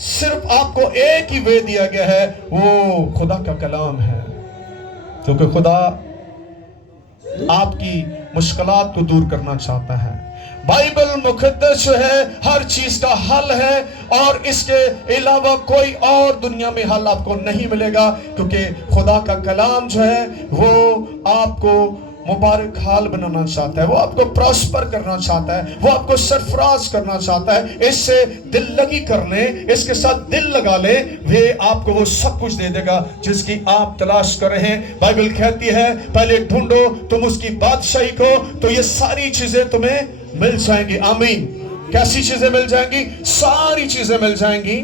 صرف آپ کو ایک ہی وے دیا گیا ہے، وہ خدا کا کلام ہے، کیونکہ خدا آپ کی مشکلات کو دور کرنا چاہتا ہے۔ بائبل مقدس جو ہے ہر چیز کا حل ہے، اور اس کے علاوہ کوئی اور دنیا میں حل آپ کو نہیں ملے گا، کیونکہ خدا کا کلام جو ہے وہ آپ کو مبارک حال بنانا چاہتا ہے، وہ آپ کو پراسپر کرنا چاہتا ہے، وہ آپ کو سرفراز کرنا چاہتا ہے۔ اس سے دل لگی کر لیں، اس کے ساتھ دل لگا لیں، وہ آپ کو وہ سب کچھ دے دے گا جس کی آپ تلاش کر رہے ہیں۔ بائبل کہتی ہے پہلے ڈھونڈو تم اس کی بادشاہی کو، تو یہ ساری چیزیں تمہیں مل جائیں گی۔ آمین۔ کیسی چیزیں مل جائیں گی؟ ساری چیزیں مل جائیں گی۔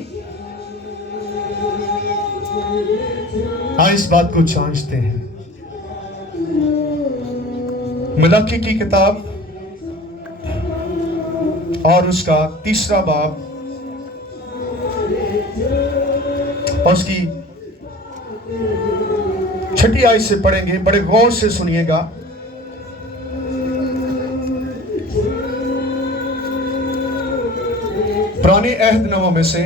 اس بات کو جانچتے ہیں۔ ملاکی کی کتاب اور اس کا 3 باب اور اس کی 6 آیت سے پڑھیں گے، بڑے غور سے سنیے گا۔ پرانے عہد نامہ میں سے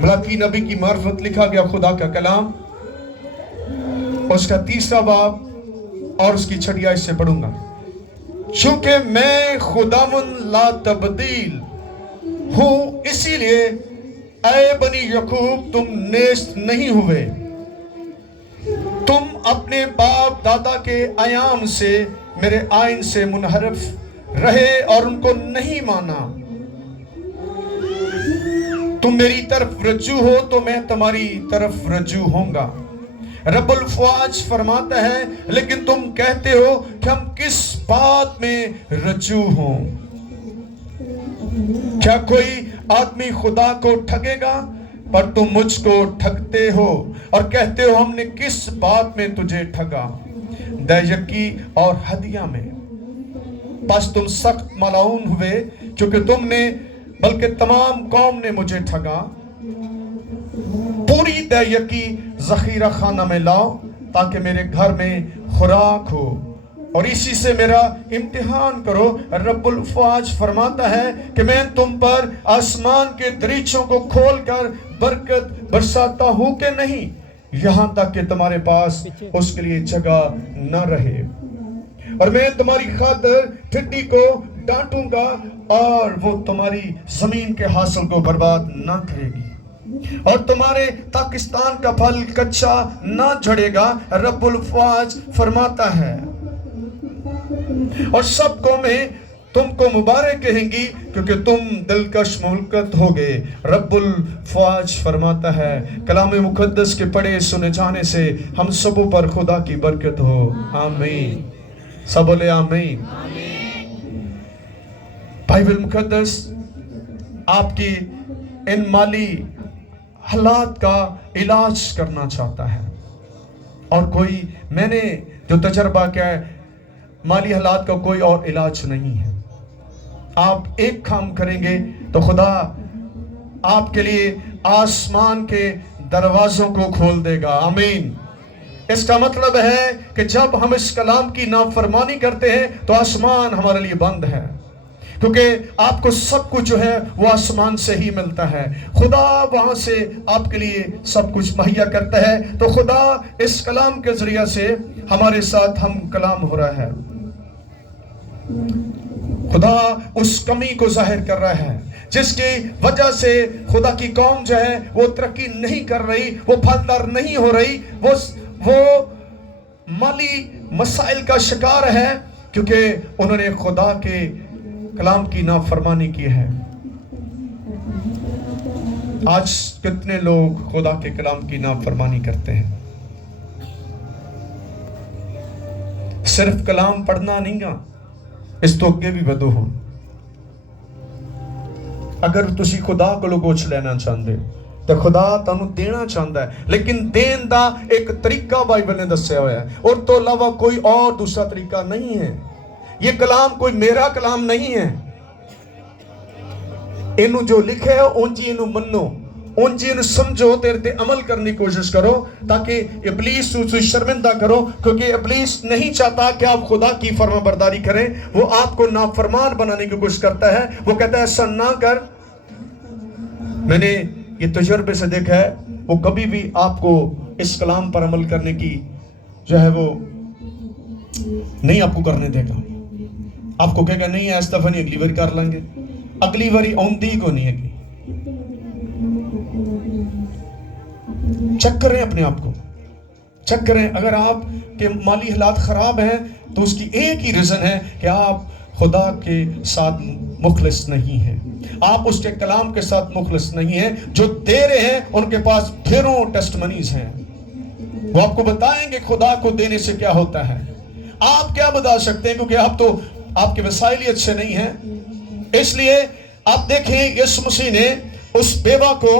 ملاکی نبی کی معرفت لکھا گیا خدا کا کلام، اس کا 3 باب اور اس کی 6 آیت سے پڑھوں گا۔ چونکہ میں خداوند لا تبدیل ہوں، اسی لیے اے بنی یعقوب تم نیست نہیں ہوئے۔ تم اپنے باپ دادا کے ایام سے میرے آئین سے منحرف رہے اور ان کو نہیں مانا۔ تم میری طرف رجوع ہو تو میں تمہاری طرف رجوع ہوں گا۔ رب الفواج فرماتا ہے لیکن تم کہتے ہو کہ ہم کس بات میں رجوع ہوں؟ کیا کوئی آدمی خدا کو ٹھگے گا؟ پر تم مجھ کو ٹھگتے ہو اور کہتے ہو ہم نے کس بات میں تجھے ٹھگا؟ دیکی اور ہدیہ میں۔ بس تم سخت ملعون ہوئے کیونکہ تم نے بلکہ تمام قوم نے مجھے ٹھگا۔ پوری دیکی ذخیرہ خانہ میں لاؤ تاکہ میرے گھر میں خوراک ہو، اور اسی سے میرا امتحان کرو۔ رب الفواج فرماتا ہے کہ میں تم پر آسمان کے دریچوں کو کھول کر برکت برساتا ہوں کہ نہیں، یہاں تک کہ تمہارے پاس اس کے لیے جگہ نہ رہے۔ اور میں تمہاری خاطر ٹھڈی کو ڈانٹوں گا اور وہ تمہاری زمین کے حاصل کو برباد نہ کرے گی، اور تمہارے پاکستان کا پھل کچا نہ جھڑے گا، رب الفواج فرماتا ہے۔ اور سب قومیں تم کو مبارک کہیں گی کیونکہ تم دلکش مملکت ہو گئے، رب الفواج فرماتا ہے۔ کلام مقدس کے پڑھے سنے جانے سے ہم سبوں پر خدا کی برکت ہو، آمین۔ سب بولے آمین۔ بائبل مقدس آپ کی ان مالی حالات کا علاج کرنا چاہتا ہے، اور کوئی میں نے جو تجربہ کیا ہے، مالی حالات کا کوئی اور علاج نہیں ہے۔ آپ ایک کام کریں گے تو خدا آپ کے لیے آسمان کے دروازوں کو کھول دے گا، آمین۔ اس کا مطلب ہے کہ جب ہم اس کلام کی نافرمانی کرتے ہیں تو آسمان ہمارے لیے بند ہے، کیونکہ آپ کو سب کچھ جو ہے وہ آسمان سے ہی ملتا ہے، خدا وہاں سے آپ کے لیے سب کچھ مہیا کرتا ہے۔ تو خدا اس کلام کے ذریعہ سے ہمارے ساتھ ہم کلام ہو رہا ہے۔ خدا اس کمی کو ظاہر کر رہا ہے جس کی وجہ سے خدا کی قوم جو ہے وہ ترقی نہیں کر رہی، وہ پھلدار نہیں ہو رہی، وہ مالی مسائل کا شکار ہے، کیونکہ انہوں نے خدا کے کلام کی نافرمانی کی ہے۔ آج کتنے لوگ خدا کے کلام کی نافرمانی کرتے ہیں؟ صرف کلام پڑھنا نہیں گا، اس تو اگے بھی بدو ہو۔ اگر تسی خدا کو کچھ لینا چاہتے تو خدا تانوں دینا چاہتا ہے، لیکن دین دا ایک طریقہ بائبل نے دسیا ہوا ہے، اور تو علاوہ کوئی اور دوسرا طریقہ نہیں ہے۔ یہ کلام کوئی میرا کلام نہیں ہے، انہوں جو لکھے ہو انجی انہوں منو، انجی انہوں سمجھو، تیرے تے عمل کرنے کی کوشش کرو تاکہ ابلیس سے شرمندہ کرو، کیونکہ ابلیس نہیں چاہتا کہ آپ خدا کی فرما برداری کریں، وہ آپ کو نافرمان بنانے کی کوشش کرتا ہے۔ وہ کہتا ہے ایسا نہ کر، میں نے یہ تجربے سے دیکھا ہے وہ کبھی بھی آپ کو اس کلام پر عمل کرنے کی جو ہے وہ نہیں آپ کو کرنے دے گا. آپ کو کہے گا نہیں اس دفعہ نہیں، اگلی باری کر لیں گے، اگلی باری آندی کو نہیں ہے. چیک کریں اپنے آپ کو، چیک کریں. اگر آپ کے مالی حالات خراب ہیں تو اس کی ایک ہی ریزن ہے کہ آپ خدا کے ساتھ مخلص نہیں ہیں، آپ اس کے کلام کے ساتھ مخلص نہیں ہیں. جو دے رہے ہیں ان کے پاس ڈھیروں ٹیسٹمنیز ہیں، وہ آپ کو بتائیں گے خدا کو دینے سے کیا ہوتا ہے. آپ کیا بتا سکتے ہیں کیونکہ آپ تو آپ کے وسائل ہی اچھے نہیں ہیں. اس لیے آپ دیکھیں یسوع مسیح نے اس بیوہ کو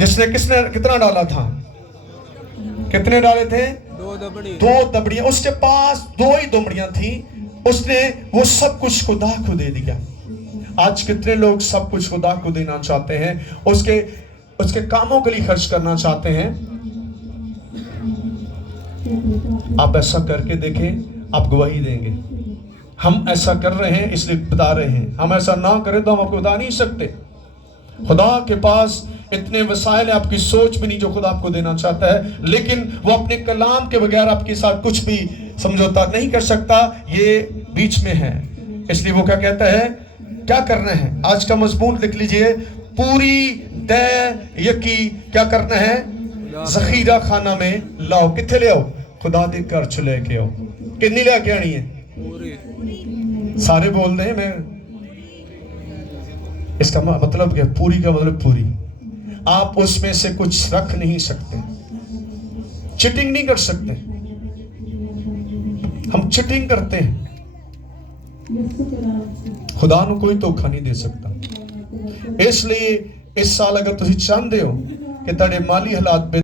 جس نے کتنا ڈالا تھا، کتنے ڈالے تھے؟ 2 دبڑیاں. اس کے پاس 2 ہی دبڑیاں تھیں، اس نے وہ سب کچھ خدا کو دے دیا. آج کتنے لوگ سب کچھ خدا کو دینا چاہتے ہیں، اس کے کاموں کے لیے خرچ کرنا چاہتے ہیں. آپ ایسا کر کے دیکھیں، آپ گواہی دیں گے. ہم ایسا کر رہے ہیں اس لیے بتا رہے ہیں، ہم ایسا نہ کریں تو ہم آپ کو بتا نہیں سکتے. خدا کے پاس اتنے وسائل ہیں، آپ کی سوچ بھی نہیں جو خدا آپ کو دینا چاہتا ہے، لیکن وہ اپنے کلام کے بغیر آپ کے ساتھ کچھ بھی سمجھوتا نہیں کر سکتا. یہ بیچ میں ہے، اس لیے وہ کیا کہتا ہے، کیا کرنا ہے. آج کا مضمون لکھ لیجئے، پوری دے یکی کیا کرنا ہے، ذخیرہ خانہ میں لاؤ. کتنے لے آؤ؟ خدا دے گھر چ لے کے آؤ. کتنی لے کے آنی ہے؟ سارے بول دیں. میں اس کا مطلب کیا؟ پوری کا مطلب پوری. آپ اس میں سے کچھ رکھ نہیں سکتے، چٹنگ نہیں کر سکتے. ہم چٹنگ کرتے ہیں، خدا نو کوئی دھوکھا نہیں دے سکتا. اس لیے اس سال اگر تسی چاہتے ہو کہ تہاڈے مالی حالات